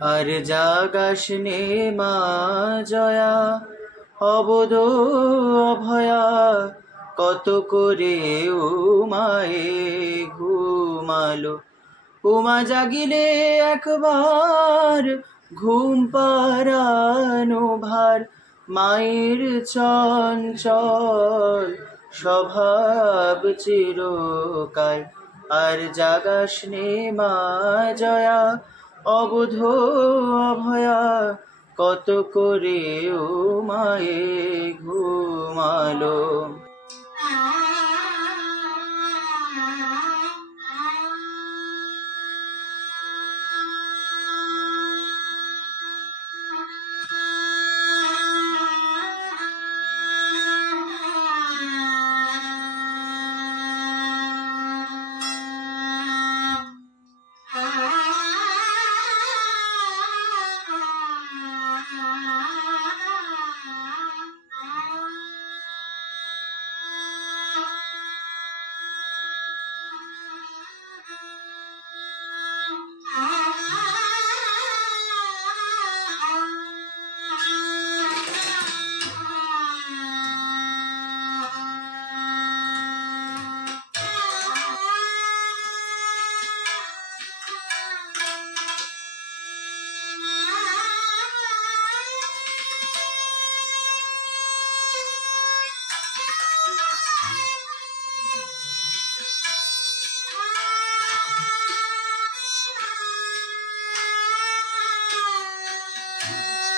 আর জাগাস নে মা জয়া, অবধ অভয়া, কত করে উমায়ে ঘুমালো। উমা জাগিলে একবার ঘুম পাড়ানো ভার, মায়ের চঞ্চল স্বভাব চিরকাল। আর জাগাস নে মা জয়া, অবধ অভয়া, কত করে উমায়ে ঘুমালো।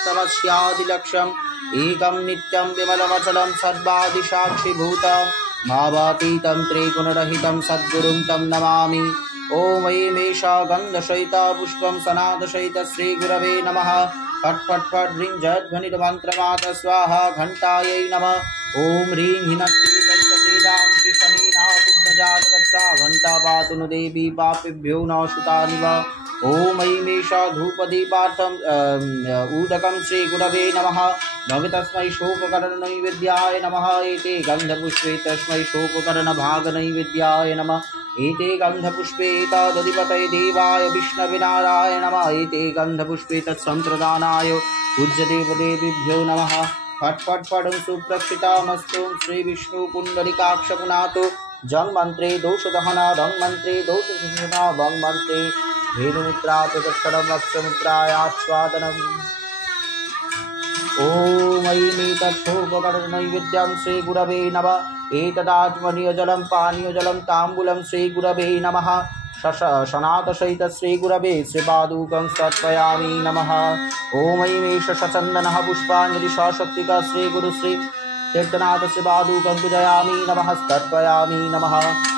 तमस्यादिलक्ष्यम् एकं नित्यं विमलमचलं सर्वादिसाक्षिभूतं भावातीतं त्रिगुणरहितं सद्गुरुं तं नमामि। ॐ ऐमेषा गन्धसहिता पुष्पं सनादसहित श्रीगुरवे नमः। फट् फट् फट् ह्रीं जध्वनिर्मन्त्रमात स्वाहा घण्टायै नमः। ॐ ह्रीं हिनक्ति दन्ततेजां श्रीशनीनाः पुण्यजातकर्ता घण्टा पातु नु देवी पापेभ्यो न सुतानिव। ॐ ऐमेषा धूपदीपार्थम् ऊदकं श्रीगुरवे नमः। भगतस्मै शोककरणनैवेद्याय नमः। एते गन्धपुष्पे तस्मै शोककरणभागनैवेद्याय नमः। एते गन्धपुष्पे तदधिपतये देवाय विष्णुविनाराय नमः। एते गन्धपुष्पे तत्सम्प्रदानाय पूज्यदेवदेवेभ्यो नमः। फट् फट् फट् सुप्रक्षितामस्तु श्रीविष्णुपुण्डरीकाक्षपुनातो जं मन्त्रे दोषदहना रं मन्त्रे दोषसुषुना वं मन्त्रे धेनुमुद्रा प्रदक्षिणमक्षमुद्रायास्वादनम्। ॐ ऐमेतत्थोपकरणनैवेद्यं श्रीगुरवे नमः। एतदाचमनीयजलं पानीयजलं ताम्बूलं श्रीगुरवे नमः। सनातसहित श्रीगुरवे श्रीपादुकं तर्पयामि नमः। ॐ ऐमेष सचन्दनः पुष्पाञ्जलि सशक्तिका श्रीगुरुश्री तीर्थनाथ श्रीपादुकं पूजयामि नमः। तर्पयामि नमः।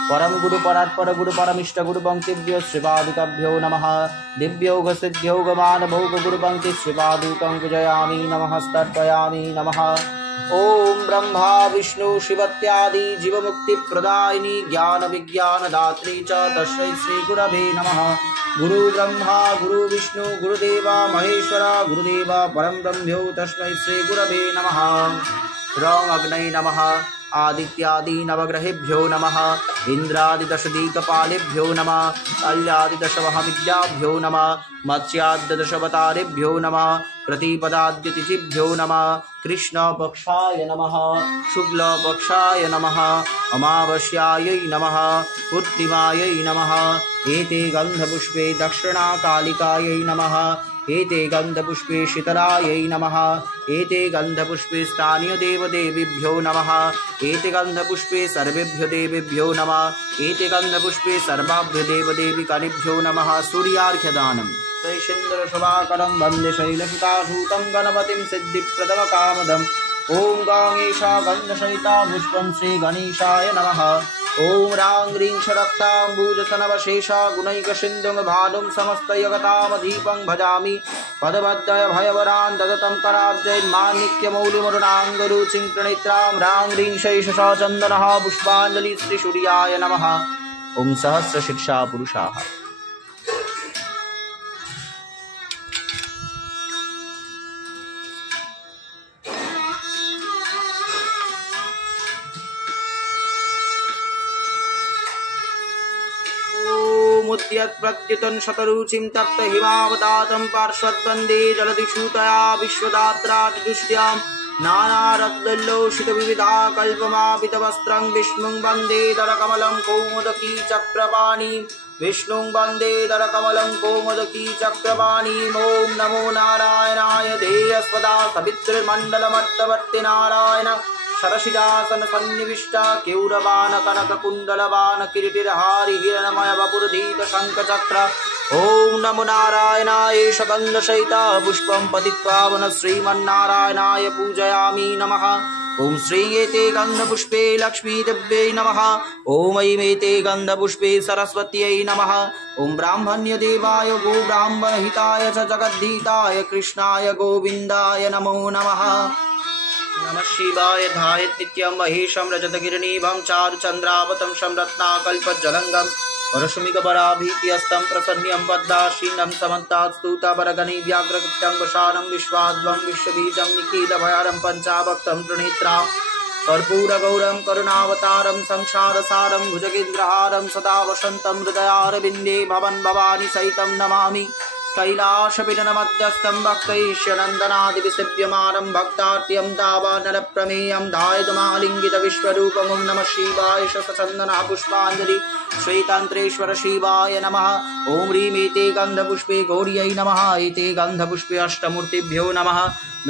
परम गुरु परात्पर गुरु परमिष्ट गुरु पंक्तिभ्यो श्रीपादुकाभ्यो नमः। दिव्योग सिद्ध्योग मान भोग गुरु पंक्ति श्रीपादुकं पूजयामि नमः। तर्पयामि नमः। ओम ब्रह्मा विष्णु शिवत्यादि जीवमुक्ति प्रदायिनी ज्ञान विज्ञान दात्री च तस्मै श्री गुरवे नमः। गुरु ब्रह्मा गुरु विष्णु गुरुदेवा महेश्वरा गुरुदेवा परम ब्रह्मो तस्मै श्री गुरवे नमः। रं अग्नये नमः। आदित्यादि नवग्रहेभ्यो नमः। इंद्रादिदशदिक्पालेभ्यो नमः। अल्यादिदशमहाविद्याभ्यो नमः। मत्स्यादिदशावतारेभ्यो नमः। प्रतिपदाद्यतिथिभ्यो नमः। कृष्णपक्षाय नमः। शुक्लपक्षाय नमः। अमावास्यायै नमः। पूर्णिमायै नमः। एते गन्धपुष्पे दक्षिणाकालिकायै नमः। एते गन्धपुष्पे शीतलायै नमः। एते गन्धपुष्पे स्थानीयदेवदेवीभ्यो नमः। एते गन्धपुष्पे सर्वेभ्यो देवेभ्यो नमः। एते गन्धपुष्पे सर्वाभ्यो देवदेविकारिभ्यो नमः। सूर्यार्घ्यदानम् शैलेन्द्रशोभाकरं वन्दे शैलसुताधूतं गणपतिं सिद्धिप्रदमकामदम्। ॐ गाङेशा गन्धसहिता पुष्पं श्रीगणेशाय नमः। ॐ रां ह्रीं शरक्ताम्बूजसनवशेषा गुणैकसिन्धुं भानुं समस्तयगतामधीपं भजामि। पदबद्धय भयवरान् ददतं कराब्जैर्माणिक्यमौलिमरुणाङ्गरुचिं प्रणित्रां रां ह्रीं शैषसचन्दनः पुष्पाञ्जलि श्रीसूर्याय नमः। ॐ सहस्रशीर्षा पुरुषाः। यत् प्रद्युतं शतरुचिं तप्त हिमावतातं पार्श्वद्वन्दे जलदिषूतया विश्वदात्रादिदुष्ट्यां नानारत्नलोषितविविधा कल्पमापितवस्त्रं विष्णुं वन्दे दरकमलं कौमुदकी चक्रपाणिं विष्णुं वन्दे दरकमलं कौमुदकी चक्रपाणिं ॐ नमो नारायणाय धेयस्वदा सवितृमण्डलमर्दवर्ति नारायण शरशिजासन सन्निविष्टा केौरवान कनककुण्डलवान किरीटिरहारि हिरणमय वपुर्धीत शङ्खचक्र ॐ नमो नारायणाय शगन्धसहिता पुष्पं पतित्वा वनः श्रीमन्नारायणाय पूजयामि नमः ॐ श्रीयेते गन्धपुष्पे लक्ष्मीदेव्यै नमः ॐ ऐमेते गन्धपुष्पे सरस्वत्यै नमः ॐ ब्राह्मण्यदेवाय गोब्राह्मणहिताय च जगद्धिताय कृष्णाय गोविन्दाय नमो नमः नमः शिवाय ध्यायेत् नित्यं महेशं रजतगिरिनिभं चारुचन्द्रावतं संरत्नाकल्पजलङ्गं परशुमिकपराभीतिहस्तं प्रसन्यं पद्माशीनं समन्तात् स्तुतावरगणैः व्याघ्रकृत्यं वशानं विश्वाद्वं विश्वबीजं निखिलभयारं पञ्चाभक्तं त्रिनेत्रां कर्पूरगौरं करुणावतारं संसारसारं भुजगेन्द्रहारं सदा वसन्तं हृदयारविन्दे भवन् भवानी सहितं नमामि कैलासपीठनमध्यस्थं भक्तैश्वरन्दनादिविसेव्यमानं भक्तार्त्यं तावानलप्रमेयं धायतुमालिङ्गितविश्वरूपं ॐ नमः शिवाय शतचन्दनः पुष्पाञ्जलि श्रीतन्त्रेश्वर शिवाय नमः ॐ ह्रीं एते गन्धपुष्पे गौर्यै नमः एते गन्धपुष्पे अष्टमूर्तिभ्यो नमः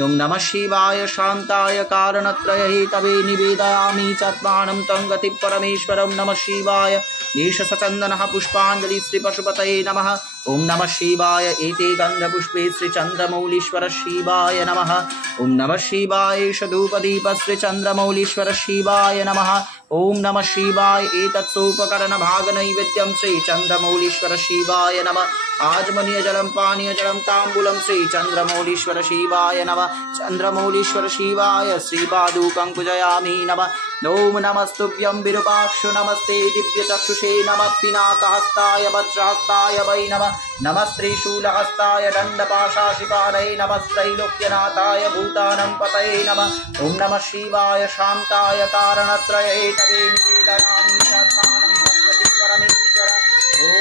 ॐ नमः शिवाय शान्ताय कारणत्रयहेतवे निवेदयामि चात्मानं तं गतिपरमेश्वरं नमः शिवाय देशसचन्दनः पुष्पाञ्जलि श्रीपशुपतये नमः ॐ नमः शिवाय एते गन्धपुष्पे श्रीचन्द्रमौलीश्वर शिवाय नमः ॐ नमः शिवाय धूपदीप श्रीचन्द्रमौलीश्वर शिवाय नमः ॐ नमः शिवाय एतत्सोपकरणभागनैवेद्यं श्रीचन्द्रमौलीश्वर शिवाय नमः आजमनीयजलं पानीयजलं ताम्बूलं श्रीचन्द्रमौलीश्वर शिवाय नमः चन्द्रमौलीश्वर शिवाय श्रीपादुकं पूजयामि नमः ॐ नमस्तुभ्यं विरूपाक्षु नमस्ते दिव्यचक्षुषे नमः पिनाकहस्ताय वज्रहस्ताय वै नमः नमस्त्रिशूलहस्ताय दण्डपाशाशिपालये नमस्त्रैलोक्यनाथाय भूतानं पतये नमः ॐ नमः शिवाय शान्ताय कारणत्रये तवे निवेदयामि चात्मानं भगवति परमेश्वर ॐ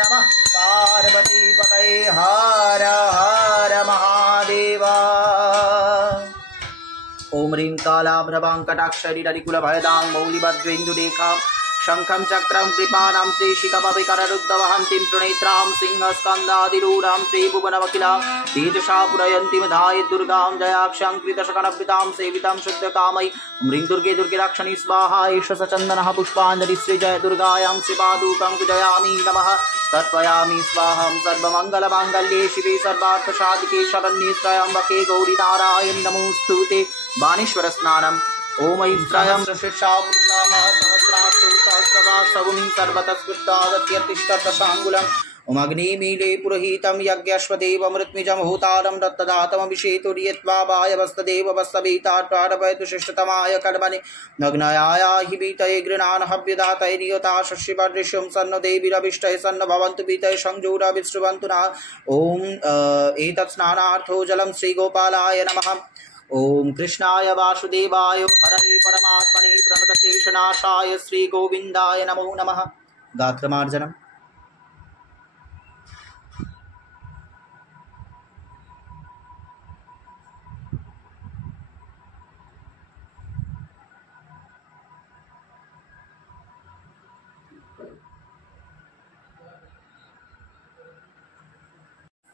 नमः पार्वतीपतये हर हर महादेव ॐ ह्रीं कालाभ्रवाङ्कटाक्षरीररिकुलभयदां मौलिभद्रेन्दुरेखां शङ्खं चक्रं कृपाणां श्रीशिखमभिकररुद्धवहन्तीं त्रिनेत्रां सिंहस्कन्धादिरूढां त्रिभुवनमखिलां तेजसा पुरयन्तीं ध्यायेत् दुर्गां जयाक्षां कृतशकनवृतां सेवितां शुद्धकामै ह्रीं दुर्गे दुर्गे रक्षणी स्वाहा एष सचन्दनः पुष्पाञ्जलि श्रीजय दुर्गायां श्रीपादुकं पूजयामि नमः तर्पयामि स्वाहं सर्वमङ्गलमाङ्गल्ये शिवे सर्वार्थसाधिके शरण्ये त्र्यम्बके गौरी नारायणि नमोऽस्तुते बाणेश्वर स्नानम् ॐ ऐत्रयं शीर्षा पुरुषाः सहस्राक्षु सहस्रवासवुनि सर्वतः स्मृतागत्यतिष्ठदशाङ्गुलम् ॐ अग्निमीले पुरोहितं यज्ञश्वदेवमृत्मिजं होतारं दत्तदातमभिषेतुर्यत्वा वायवस्तदेव वस्तवीताट्वाडपयतु शिष्टतमाय कर्मणि नग्नयाया हि बीतये गृणान् हव्यदातैर्योता शशिवर्षं सन्न देवीरभिष्टये सन्न भवन्तु बीतये संजोराविश्रुवन्तु नः ॐ एतत् स्नानार्थो जलं श्रीगोपालाय नमः ॐ कृष्णाय वासुदेवाय हरये परमात्मने प्रणतक्लेशनाशाय श्रीगोविन्दाय नमो नमः गात्रमार्जनम्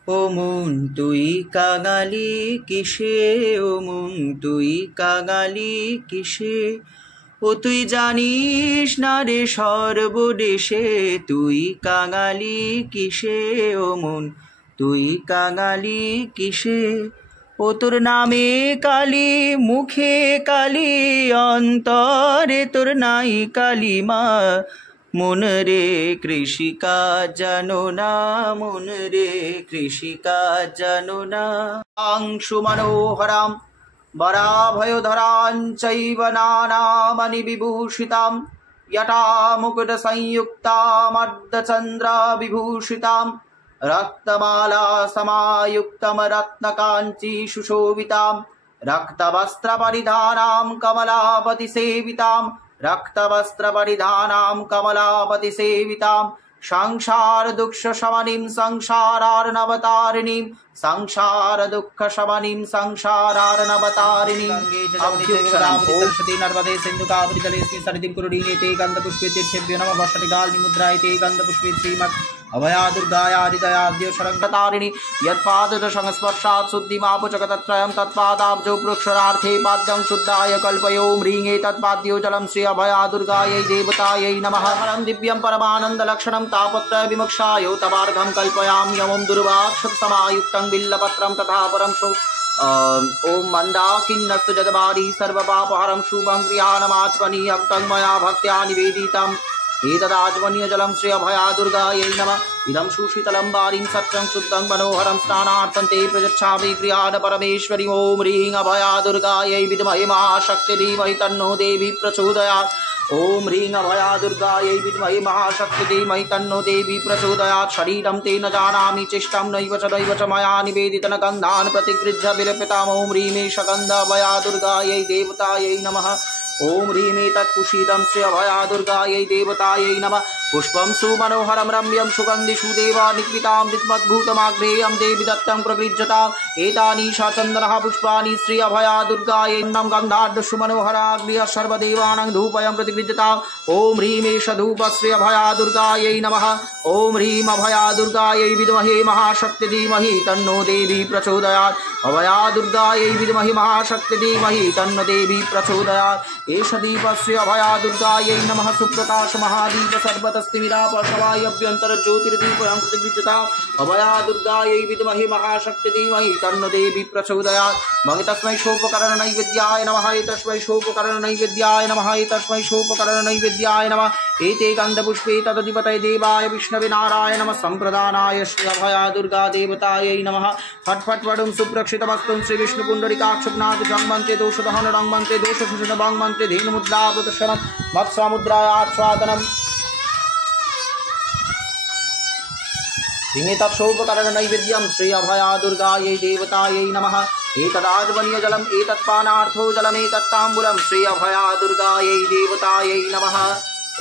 ও মন তুই কাঙালি কিসে, ও মন তুই কাঙালি কিসে, ও তুই জানিস না রে সর্বদেশে তুই কাঙালি কিসে, ও মন তুই কাঙালি কিসে, ও তোর নামে কালী মুখে কালী অন্তরে তোর নাই কালিমা, মন রে কৃষিকাজ জানো না, মন রে কৃষিকাজ জানো না। আংশু মনোহরাম বরাভয়ধরাঞ্চৈব নানামণি বিভূষিতাম यटा मुकुट संयुक्तामर्धचन्द्र विभूषितां रक्तमाला समायुक्तं रत्नकाञ्ची सुशोभितां रक्तवस्त्रपरिधानां कमलापति सेवितां रक्तवस्त्रपरिधानां कमलापति सेवितां संसार दुख शमनीं संसारार्णवतारिणीं संसार दुख शमनीं संसारार्णवतारिणीं सरस्वती नर्मदे सिंधु कावेरी जलेस्मिन् सन्निधिं कुरु नीते गन्धपुष्पे तीर्थेभ्यो नमः वर्षटिकालिनी मुद्रायते गन्धपुष्पे श्रीमत् अभया दुर्गाया हृदयाब्जो शरङ्गतारिणी यत्पाददशंस्पर्शात् शुद्धिमापुचकतत्रयं तत्पादाब्जो प्रोक्षणार्थे पाद्यं शुद्धाय कल्पयो म्रीङे तत्पाद्यो जलं श्री अभया दुर्गायै देवतायै नमः हरं दिव्यं परमानन्दलक्षणं तापत्रय विमुक्षाय तवार्घं कल्पयाम्यमुं दुर्वाक्षतसमायुक्तं बिल्लपत्रं तथा परं ओम मंदाकिन्नस्तु जदबारी सर्वपापहरं शुभं क्रियाणमाचमनीयं तं मया भक्त्या निवेदितम् एतदाचमनीयजलं श्री अभया दुर्गायै नमः इदं सुशीतलं वारिं सत्यं शुद्धं मनोहरं स्नानार्थं ते प्रयच्छामि क्रियाण परमेश्वरी ओं ह्रीं अभया दुर्गायै विद्महे महाशक्ति धीमहि तन्नो देवी प्रचोदयात् ओं ह्रीं अभया दुर्गायै विद्महे महाशक्ति धीमहि तन्नो देवी प्रचोदयात् शरीरं ते न जानामि चिष्टं नैव च मया निवेदितं गन्धान् प्रतिगृह्य विलपिताम् ओं ह्रीं शकन्द अभया दुर्गायै देवतायै नमः ओं ह्रीं तत्पुषितं श्री अभया दुर्गायै देवतायै नमः पुष्पं सुमनोहरं रम्यं सुगन्धिषु देवा निक्लितां विद्मद्भूतमाग्नेयं देवी दत्तं प्रगृह्यताम् एतानि चन्दनः पुष्पाणि श्री अभया दुर्गायै नमः गन्धाढ्य सुमनोहराग्निः सर्वदेवानां धूपयं प्रतिगृह्यताम् ओं ह्रीं धूप श्री अभया दुर्गायै नमः ओं ह्रीं अभया दुर्गायै विद्महे महाशक्ति धीमहि तन्नो देवी प्रचोदयात् अभया दुर्गायै विद्महे महाशक्ति धीमहि तन्नो देवी प्रचोदयात् एष दीप श्री अभया दुर्गायै नमः सुप्रकाश महादीप सर्वतस्तिमिरापशवायभ्यन्तर ज्योतिर्दीपं प्रतिगृह्यताम् अभया दुर्गायै विद्महे महाशक्ति धीमहि तन्नो देवी प्रचोदयात् मम तस्मै शोपकरण नैवेद्याय नमः तस्मै शोपकरण नैवेद्याय नमः तस्मै शोपकरण नैवेद्याय नमः एते गन्धपुष्पे तदधिपतये देवाय विष्णवे नारायण नमः संप्रदानाय श्री अभया दुर्गा देवतायै नमः फट् फट् वडुं सुप्रक्षितमस्तु श्री विष्णुपुण्डरीकाक्षनाथ जंगमन्त्रे दोषदहन रंगमन्त्रे दोषशोषण भंगमन्त्रे धेनुमुद्रा प्रदर्शनं मत्स्वामुद्रायाच्छ्वादनम् तत्सोपकरण नैवेद्यं श्री अभया दुर्गायै देवतायै नमः एतदाजवनीयजलम् एतत्पानार्थो जलमेतत्ताम्बूलं श्री अभया दुर्गायै देवतायै नमः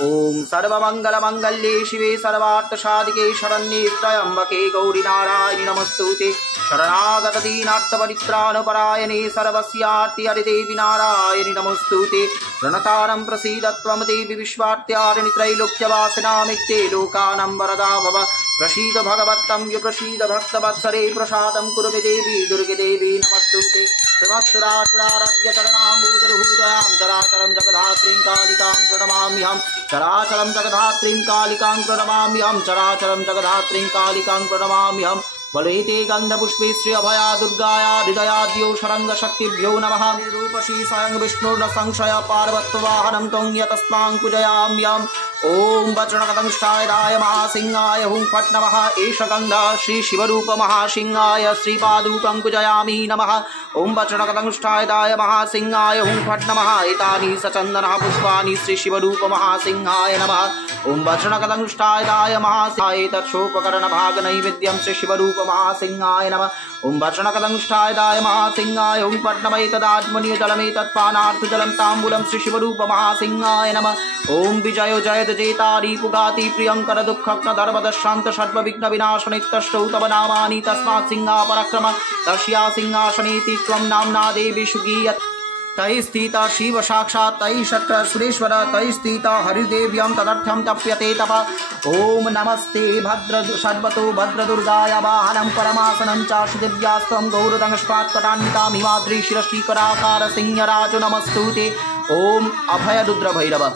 ओम सर्वमंगलमंगल्ये शिवे सर्वार्थसाधिके शरण्ये त्र्यंबके गौरी नारायणि नमस्तुते शरणागत दीनार्थपरित्राणपरायणे सर्वस्यार्ति देवी नारायणि नमस्तुते प्रणतारं प्रसीदत्वं देवी विश्वार्त्यारिणि त्रैलोक्यवासिनामित्ते लोकानां वरदा भव प्रसीद भगवत्तं प्रसीद भक्तवत्सरे प्रसादं कुरु मे देवी दुर्गे देवी नमस्तुते श्रीमत्सुरासुरारभ्य चरणाम्बूजरुहृदयां चराचरं जगधात्रीं कालिकां प्रणमाम्यहं चराचरं जगधात्रीं कालिकां प्रणमाम्यहं चराचरं जगधात्रीं कालिकां प्रणमाम्यहं बलैते गन्धपुष्पे श्री अभया दुर्गाया हृदयाद्यो शरंग शक्तिभ्यो नमः निरूपशी स्वयं विष्णुर्न संशय पार्वत्यवाहनं त्वं यतस्मां पूजयाम्यहम् ओम वज्रणकदंष्टाय महासिंहाय हुं फट् नमः एष गन्धः श्री शिवरूप महासिंहाय श्रीपादुकं पूजयामि नमः ओम वज्रणकदंष्टाय महासिंहाय हुं फट् नमः एतानि सचन्दनः पुष्पाणि श्री शिवरूप महासिंहाय नमः ओम वज्रणकदंष्टाय महासिंहाय तत्सोपकरण भाग नैवेद्यं श्री शिवरूप महासिंहाय नमः ओम वज्रणकदंष्टाय महासिंहाय हुं फट् नमः एतदात्मनीयजलमेतत्पानार्थजलं ताम्बूलं श्री शिवरूप महासिंहाय नमः ओम विजयो जय जेतारी पुगाति प्रियंकर दुःखग्न धर्मदशांत सर्व विघ्न विनाशने तष्टौ तव नामानि तस्मात् सिंहा पराक्रम तस्या सिंहासनेति त्वं नाम्ना देवी सुगीयत् तै स्थिता शिव साक्षात् तै शक्र सुरेश्वर तै स्थिता हरिदेव्यं तदर्थं तप्यते तप ओम नमस्ते भद्र सर्वतो भद्रदुर्गाय वाहनं परमासनं चाशु दिव्यास्तं गौरदंष्ट्रात्कटान्वितां हिमाद्रि शिरश्रीकराकार सिंहराजो नमस्तुते ओम अभय रुद्र भैरव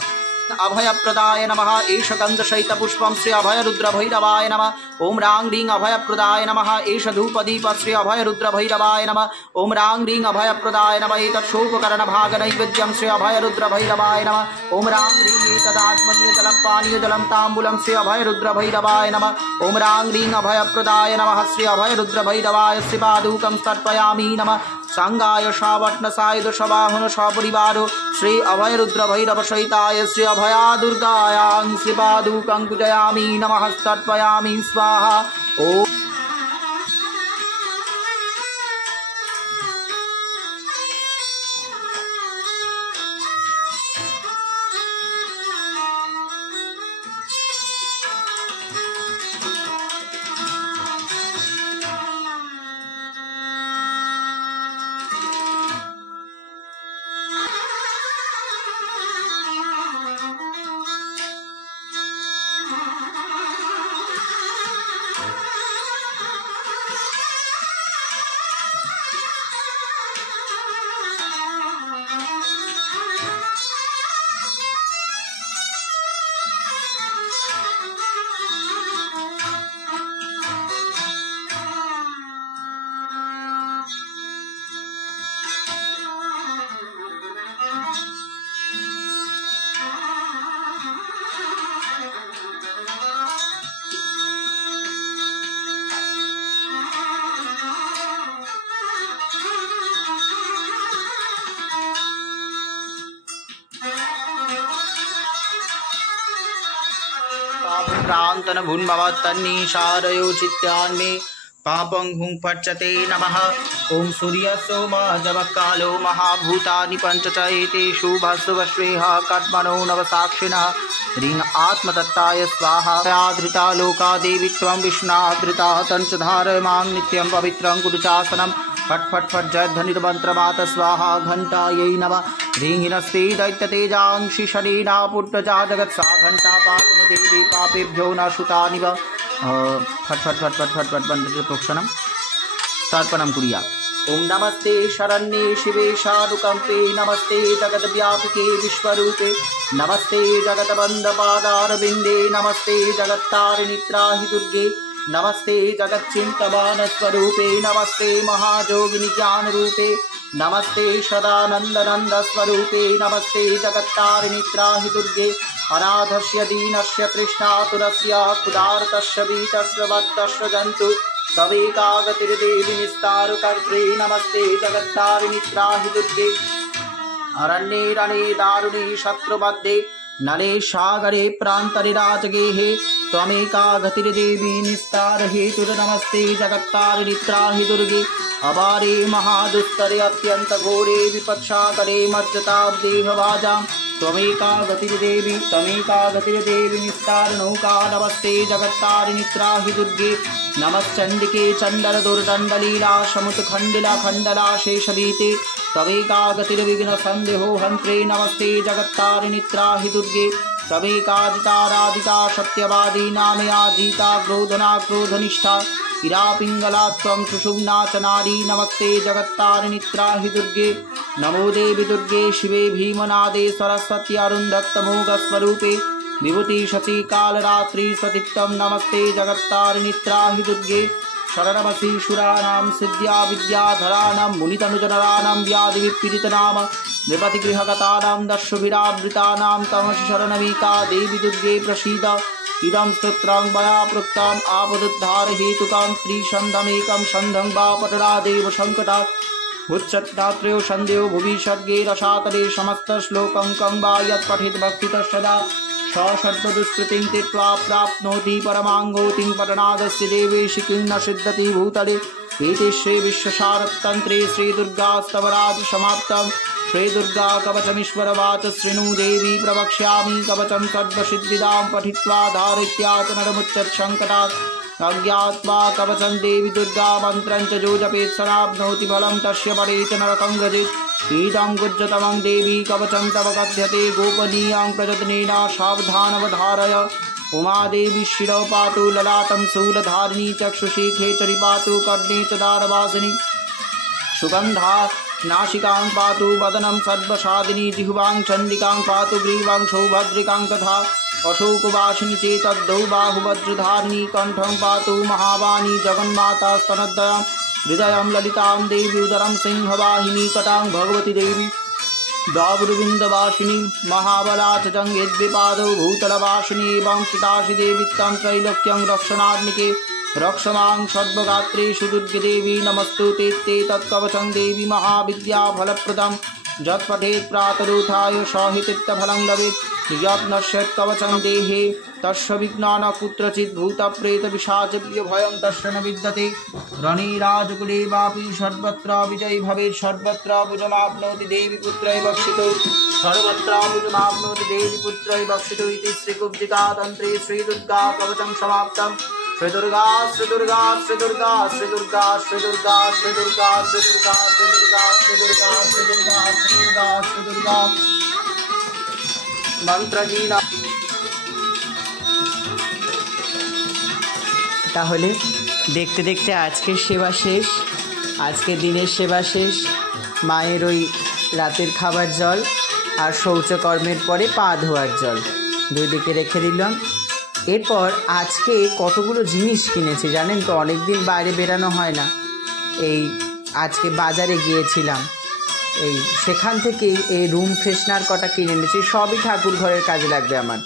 अभयप्रदाय नमः एष गन्धशैतपुष्पं श्री अभयरुद्रभैरवाय नमः ओम रां ह्रीं अभयप्रदाय नमः एष धूपदीप श्री अभयरुद्रभैरवाय नमः ओम रां ह्रीं अभयप्रदाय नमः एतत्सोपकरणभागनैवेद्यं श्री अभयरुद्रभैरवाय नमः ओम रां ह्रीं एतदात्मनीयजलं पानीयजलं ताम्बूलं श्री अभयरुद्रभैरवाय नमः ओम रां ह्रीं अभयप्रदाय नमः श्री अभयरुद्रभैरवाय श्रीपादुकं तर्पयामि नमः सांगाय शावट्नसाय दशबाहुन सपरिवारो श्री अभयरुद्र भैरव सहिताय श्री अभया दुर्गायां श्रीपादुकं पूजयामि नमः तर्पयामि स्वाहा ओम परिभ्रान्तन भून्मवत्तन्निशारयो चित्तान्मे पापं हुं पच्यते नमः। ॐ सूर्यसोमजमकालो महाभूतानि पञ्च च एतेषु भस्वश्वेह कर्मणो नवसाक्षिणः ह्रीं आत्मदत्ताय स्वाहा। धृता लोका देवी त्वं विष्णाधृता तञ्च धारय मां नित्यं पवित्रं कुरुचासनं फट् फट् फट् जयध्वनिर्मन्त्रमात स्वाहा। घण्टायै नमः। ह्रीं हिनस्ते दैत्यतेजांसि शरीरा पुत्रजा जगत्सा घण्टा पातु देवी पापेभ्यो न श्रुतानिव। फट फट फट फट फट फट बंधु प्रोक्षणम तर्पणम कुरिया। ओम नमस्ते शरण्ये शिवे शानुकंपे नमस्ते जगद्व्यापिके विश्वरूपे नमस्ते जगद्बन्धपादारविन्दे नमस्ते जगत्तारिणि त्राहि दुर्गे नमस्ते जगच्चिन्तवान स्वरूपे नमस्ते महाजोगिनि ज्ञानरूपे नमस्ते सदानंदनंद स्वरूपे नमस्ते जगत्तारिणि त्राहि दुर्गे अनाथस्य दीनस्य तृष्णातुरस्य कुदार्तस्य वीतस्य वत्तस्य जन्तु तवेका गतिर्देवी निस्तारुकर्त्री नमस्ते जगत्तारिणि त्राहि दुर्गे अरण्ये रणे दारुणे शत्रुमध्ये नले सागरे प्रान्तरे राजगेहे त्वमेका गतिर्देवी निस्तार हेतुर्नमस्ते जगत्तारिणि त्राहि दुर्गे अपारे महादुस्तरे अत्यंत घोरे विपत्साकरे मज्जताब्देहवाजां त्वमेका गतिर्देवी निस्तार नौका नमस्ते जगत्तारिणि त्राहि दुर्गे नमश्चंडिके चंडल दुर्दंडलीला समुत्खंडिला खंडला शेषवीते तवेका गतिर्विघ्न संदेहो हंत्रे नमस्ते जगत्तारिणि त्राहि दुर्गे तवेकाजिताराधिता सत्यवादी नामयाजिता क्रोधना क्रोधनिष्ठा इरा पिंगला त्वं सुषुम्ना च नारी नमस्ते जगत्तारिणि त्राहि दुर्गे नमो देवी दुर्गे शिवे भीमनादे सरस्वती अरुन्धत्तमोघस्वरूपे विभूति शची कालरात्रि सतीत्वं नमस्ते जगत्तारिणि त्राहि दुर्गे शरणमसि शुराणां सिद्ध्या विद्याधराणां मुनितनुजनराणां व्याधिविपीडितनाम नृपतिगृहगतानां दर्शभिरावृतानां तमसि शरणमीका देवी दुर्गे प्रसीद इदं स्तोत्रं मया प्रोक्तम् आपदुद्धारहेतुकं त्रिसन्धमेकं सन्धं वा पठनादेव सङ्कटात् उच्चत्तात्रयो सन्देहो भुवि सर्गे रसातले समस्तश्लोकं कं वा यत्पठेत् भक्तितः सदा सषड्वदुष्कृतिं तीर्त्वा प्राप्नोति परमाङ्गोतिं पठनादस्य देवेशि किं न सिद्धति भूतले। इति श्री विश्वशारदतन्त्रे श्रीदुर्गास्तवराज समाप्तं। श्रीदुर्गा कवचमीश्वरवाच शृणु देवी प्रवक्ष्यामि कवचं सर्वसिद्धिदां पठित्वा धारयत्यात् नरमुच्यत् सङ्कटात्। अज्ञात्वा कवचं देवी दुर्गा मन्त्रं च जो जपेत् सदाप्नोति फलं तस्य पठेत् नरकं व्रजेत्। इदं गुज्जतमं देवी कवचं तव कथ्यते गोपनीयं प्रयत्नेन सावधानवधारय। उमादेवी शिरो पातु ललाटं शूलधारिणी चक्षुषी खेचरी पातु कर्णे च दारवासिनी सुगन्धा नासिकां पातु वदनं सर्वसादिनी जिह्वां चण्डिकां पातु ग्रीवां सौभद्रिकां तथा अशोकवासिनी चेतद्दौ बाहुवज्रधारिणी कण्ठं पातु महावाणी जगन्माता स्तनद्वयं हृदयं ललितां देवी उदरं सिंहवाहिनी कटां भगवती देवी दावुरविन्दवासिनी महाबला च जङ्घेद्विपादौ भूतलवासिनी एवं स्थितासि देवी तं त्रैलोक्यं रक्षणात्मिके रक्षमां सर्वगात्रेषु दुर्गे देवी नमस्तुते ते तत्कवचं देवी महाविद्या फलप्रदं यत्पठेत् प्रातरुत्थाय सहितीर्थफलं लभेत् यत् नश्येत् कवचं देहे तस्य विघ्नः न कुत्रचित् भूतप्रेतपिशाचेभ्यो भयं तस्य न विद्यते। रणे राजकुले वापि सर्वत्र विजयी भवेत् सर्वत्र भुजमाप्नोति देवी पुत्रैव भक्षितो सर्वत्र भुजमाप्नोति देवी पुत्रैव भक्षितो। इति श्रीकुब्जिका तन्त्रे श्रीदुर्गा कवचं समाप्तम्। श्री दुर्गा श्री दुर्गा श्री दुर्गा श्री दुर्गा श्री दुर्गा श्री दुर्गा श्री दुर्गा श्री दुर्गा श्री दुर्गा श्री दुर्गा श्री दुर्गा श्री दुर्गा मंत्र की ना। তাহলে দেখতে দেখতে আজকের সেবা শেষ, আজকের দিনের সেবা শেষ। মায়ের ওই রাতের খাবার জল আর শৌচকর্মের পরে পা ধোয়ার জল দুই দিকে রেখে দিলাম। এরপর আজকে কতগুলো জিনিস কিনেছি জানেন তো, অনেক দিন বাইরে বেরানো হয় না। এই আজকে বাজারে গিয়েছিলাম, এই সেখান থেকেই এই রুম ফ্রেশনার কটা কিনে এনেছি, সবই ঠাকুর ঘরের কাজে লাগবে আমার।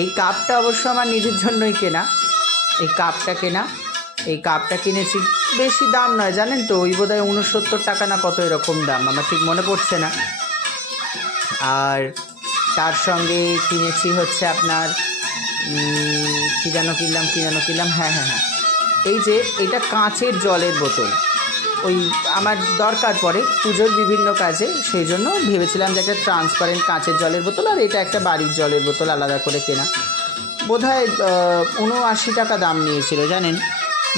এই কাপটা অবশ্য আমার নিজের জন্যই কেনা, এই কাপটা কিনেছি, বেশি দাম নয় জানেন তো, ওই বোধহয় 69 টাকা না কত এরকম দাম, আমার ঠিক মনে পড়ছে না। আর তার সঙ্গে কিনেছি হচ্ছে আপনার কী যেন কিনলাম, হ্যাঁ, এই যে এটা কাঁচের জলের বোতল, ওই আমার দরকার পড়ে পুজোর বিভিন্ন কাজে, সেই জন্য ভেবেছিলাম যে একটা ট্রান্সপারেন্ট কাঁচের জলের বোতল, আর এটা একটা বাড়ির জলের বোতল আলাদা করে কেনা। বোধহয় 79 টাকা দাম নিয়েছিল, জানেন,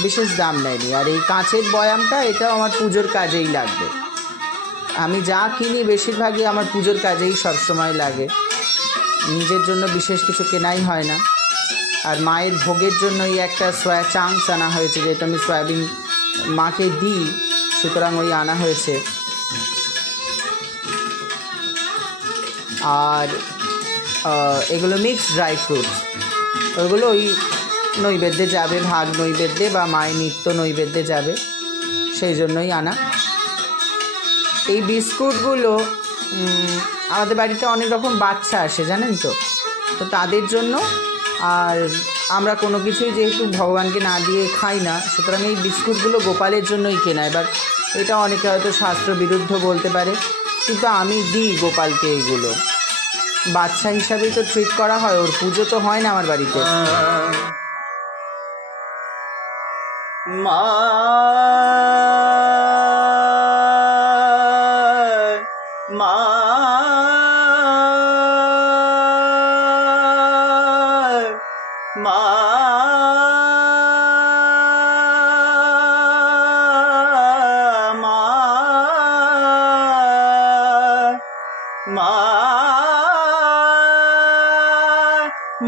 বিশেষ দাম নেয়নি। আর এই কাঁচের বয়ামটা, এটাও আমার পুজোর কাজেই লাগবে। আমি যা কিনি বেশিরভাগই আমার পুজোর কাজেই সবসময় লাগে, নিজের জন্য বিশেষ কিছু কেনাই হয় না। আর মায়ের ভোগের জন্য এই একটা সয়া চাংস আনা হয়েছে, যেহেতু আমি সয়াবিন মাকে দিই, সুতরাং ওই আনা হয়েছে। আর এগুলো মিক্সড ড্রাই ফ্রুটস, ওইগুলো ওই নৈবেদ্যে যাবে, ভাগ নৈবেদ্যে বা মায়ের নিত্য নৈবেদ্যে যাবে, সেই জন্যই আনা। এই বিস্কুটগুলো আমাদের বাড়িতে অনেক রকম বাচ্চা আসে, জানেন তো, তো তাদের জন্য। আর আমরা কোনো কিছুই যেহেতু ভগবানকে না দিয়ে খাই না, সুতরাং এই বিস্কুটগুলো গোপালের জন্যই কেনা। এবার এটা অনেকে হয়তো শাস্ত্রবিরুদ্ধ বলতে পারে, কিন্তু আমি দিই গোপালকে এইগুলো, বাচ্চা হিসাবেই তো ট্রিট করা হয়, ওর পুজো তো হয় না আমার বাড়িতে। মা মা মা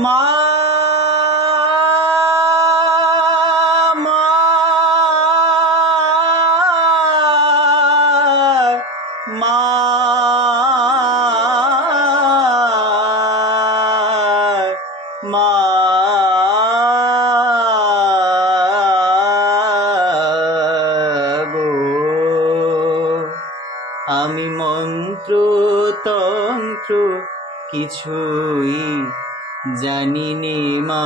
মা মা মা গো, আমি মন্ত্র তন্ত্র কিছুই জানি নে মা।